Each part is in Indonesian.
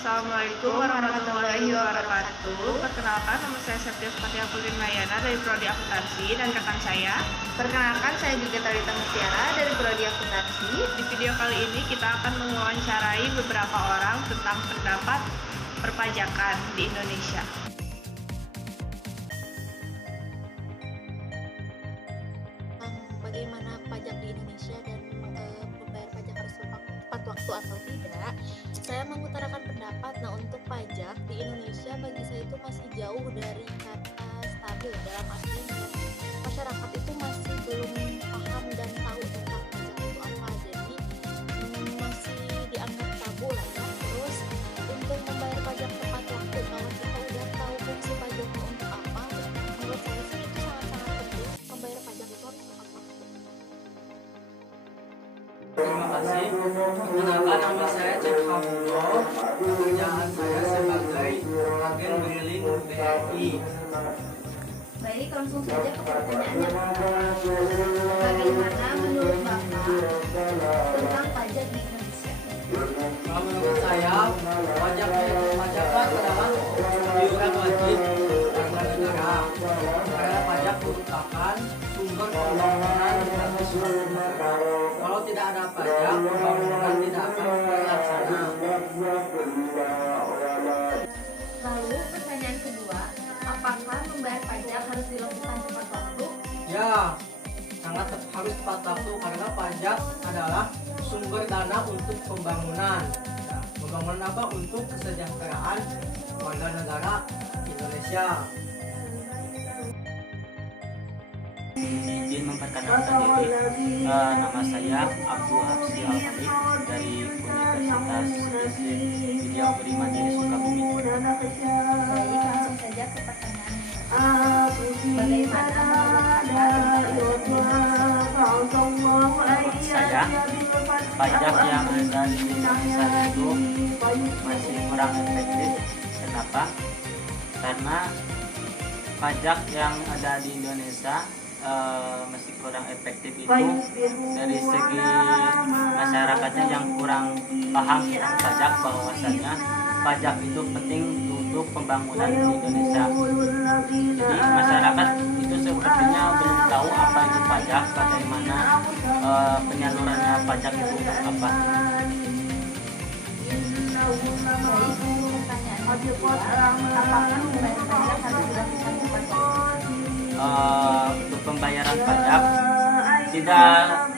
Assalamualaikum warahmatullahi wabarakatuh. Perkenalkan, nama saya Septius Fatia Mayana dari Prodi Akuntansi dan rekan saya. Perkenalkan, saya juga Talita Mutiara dari Prodi Akuntansi. Di video kali ini kita akan mewawancarai beberapa orang tentang pendapat perpajakan di Indonesia. Bagaimana pajak di Indonesia dan pembayar pajak harus tepat waktu atau tidak. Saya mengutarakan pendapat, untuk pajak di Indonesia bagi saya itu masih jauh dari kata stabil, dalam artian masyarakat itu masih belum paham dan tahu tentang pajak itu apa, jadi masih dianggap tabu lah ya. Terus untuk membayar pajak tepat waktu, kalau kita udah tahu fungsi pajaknya untuk apa, menurut saya sih itu sangat-sangat penting. Membayar pajak itu harus tepat waktu. Terima kasih. Perkenalkan, nama saya Cek Hamdo. Pekerjaan saya sebagai agen billing BRI. Baik, langsung saja ke pertanyaan yang pertama. Bagaimana menurut Bapak tentang pajak di Indonesia? Kalau menurut saya, pajak adalah iuran wajib bagi negara. Karena pajak merupakan sumber pembangunan bagi suatu negara. Kalau tidak ada pajak, pembangunan tidak akan terlaksana. Lalu pertanyaan kedua, apakah membayar pajak harus dilakukan tepat waktu? Ya, harus tepat waktu karena pajak adalah sumber dana untuk pembangunan. Nah, pembangunan apa? Untuk kesejahteraan warga negara Indonesia. Izin memperkenalkan diri, nama saya Abdul Hapsi Al-Khalid dari Universitas Widya Puri Mandiri Sukabumi. Baik, langsung saja ke pertanyaan yang pertama. Bagaimana menurut Menurut saya, pajak yang ada di Indonesia itu masih kurang efektif. Kenapa? Karena pajak yang ada di Indonesia masih kurang efektif itu dari segi masyarakatnya yang kurang paham tentang pajak, bahwasannya pajak itu penting untuk pembangunan di Indonesia. Jadi masyarakat itu sepertinya belum tahu apa itu pajak, bagaimana penyalurannya pajak itu untuk apa. Untuk pembayaran pajak tidak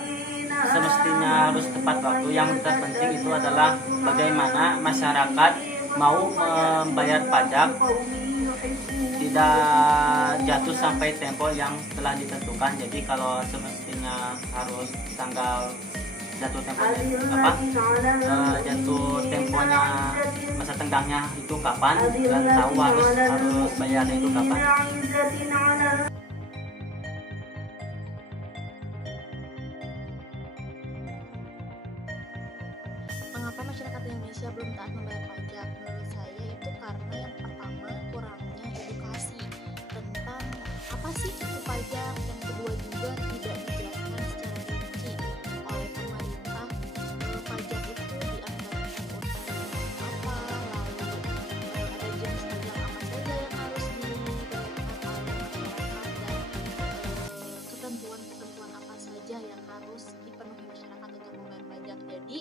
semestinya harus tepat waktu. Yang terpenting itu adalah bagaimana masyarakat mau membayar pajak tidak jatuh sampai tempo yang telah ditentukan. Jadi kalau semestinya harus tanggal jatuh temponya masa tenggangnya itu kapan, dan tahu harus bayarnya itu kapan. Mengapa masyarakat Indonesia belum taat membayar pajak? Menurut saya itu karena yang pertama, kurangnya edukasi tentang apa sih itu pajak. Yang kedua juga tidak dijelaskan secara rinci oleh pemerintah. Pajak itu dianggarkan untuk apa, lalu ada jenis pajak apa saja yang harus dibayarkan oleh masyarakat, dan ketentuan-ketentuan apa saja yang harus dipenuhi masyarakat untuk membayar pajak. Jadi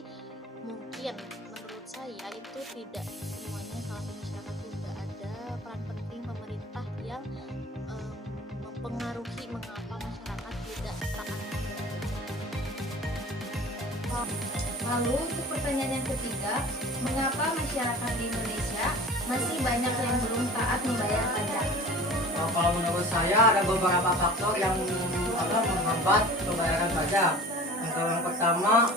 mungkin menurut saya itu tidak semuanya salah di masyarakat, juga ada peran penting pemerintah yang mempengaruhi mengapa masyarakat tidak taat membayar pajak. Lalu untuk pertanyaan yang ketiga, mengapa masyarakat di Indonesia masih banyak yang belum taat membayar pajak? Kalau menurut saya ada beberapa faktor yang menghambat pembayaran pajak. Yang pertama,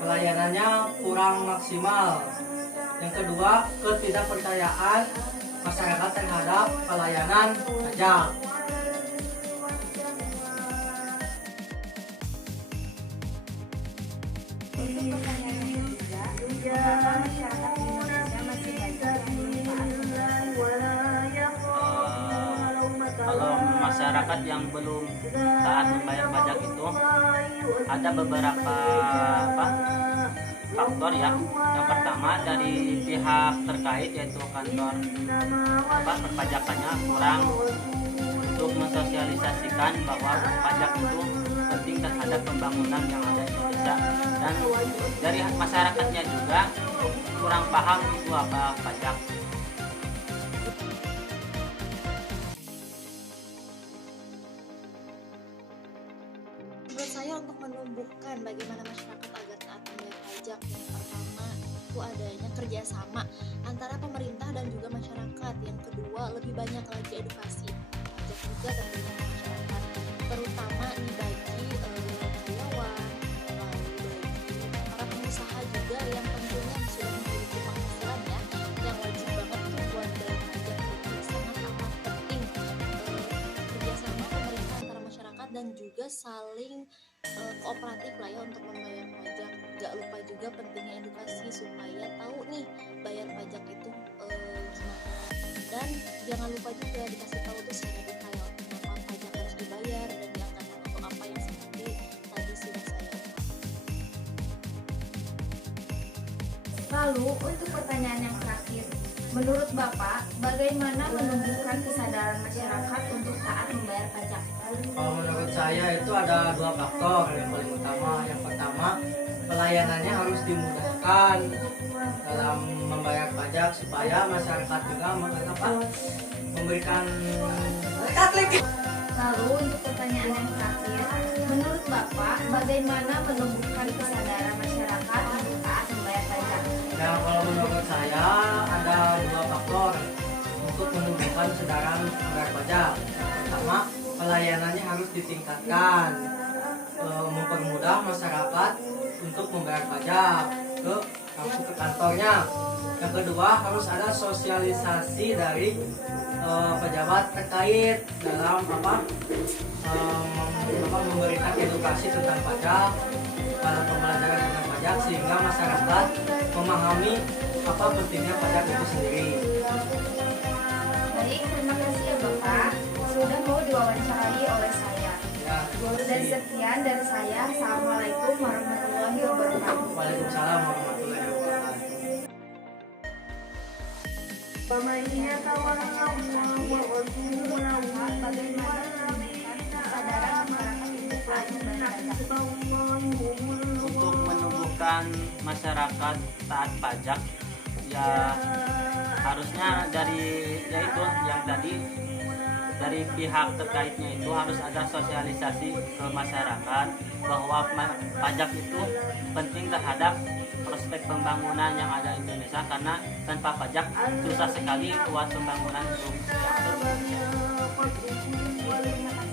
pelayanannya kurang maksimal. Yang kedua, ketidakpercayaan masyarakat terhadap pelayanan pajak. Untuk pertanyaan yang ketiga, mengapa masyarakat di Indonesia masih banyak yang belum taat membayar pajak? Kalau masyarakat yang belum taat membayar pajak itu ada beberapa faktor ya. Yang pertama dari pihak terkait yaitu kantor perpajakannya kurang untuk mensosialisasikan bahwa pajak itu penting terhadap pembangunan yang ada di Indonesia, dan dari masyarakatnya juga kurang paham itu apa pajak. Menurut saya untuk menumbuhkan bagaimana masyarakat agar taat membayar pajak, yang pertama itu adanya kerjasama antara pemerintah dan juga masyarakat. Yang kedua, lebih banyak lagi edukasi pajak juga tentunya ke masyarakat, terutama nih bagi karyawan, lalu bagi para pengusaha juga yang tentunya sudah memiliki penghasilan ya, yang wajib banget tuh buat bayar pajak. Jadi sangat amat penting kerjasama pemerintah antara masyarakat dan juga saling kooperatif lah ya untuk membayar pajak. Gak lupa juga pentingnya edukasi supaya tahu nih bayar pajak itu gimana, dan jangan lupa juga dikasih tahu tuh secara detail kenapa pajak harus dibayar dan dianggarkan untuk apa, yang seperti tadi sudah saya ungkapkan. Lalu untuk pertanyaan yang terakhir, menurut Bapak, bagaimana menumbuhkan kesadaran masyarakat untuk taat membayar pajak? Kalau menurut saya itu ada dua faktor yang paling utama. Yang pertama, pelayanannya harus dimudahkan dalam membayar pajak supaya masyarakat juga memberikan. Lalu untuk pertanyaan yang terakhir, menurut Bapak, bagaimana menumbuhkan kesadaran masyarakat untuk taat membayar pajak? Ya, kalau menurut saya ada dua faktor untuk menumbuhkan kesadaran membayar pajak. Yang pertama, pelayanannya harus ditingkatkan, mempermudah masyarakat untuk membayar pajak langsung ke kantornya. Yang kedua, harus ada sosialisasi dari pejabat terkait dalam memberikan edukasi tentang pajak, pembelajaran tentang pajak, sehingga masyarakat memahami apa pentingnya pajak itu sendiri. Baik, terima kasih ya Bapak sudah mau diwawancarai oleh saya. Ya, Dan sekian dari saya. Assalamualaikum warahmatullahi wabarakatuh. Waalaikumsalam warahmatullahi wabarakatuh. Bagaimana menumbuhkan kesadaran masyarakat untuk taat membayar pajak? Untuk menumbuhkan masyarakat taat pajak ya harusnya dari yaitu yang tadi dari pihak terkaitnya itu harus ada sosialisasi ke masyarakat bahwa pajak itu penting terhadap prospek pembangunan yang ada di Indonesia, karena tanpa pajak susah sekali buat pembangunan itu. Terima kasih.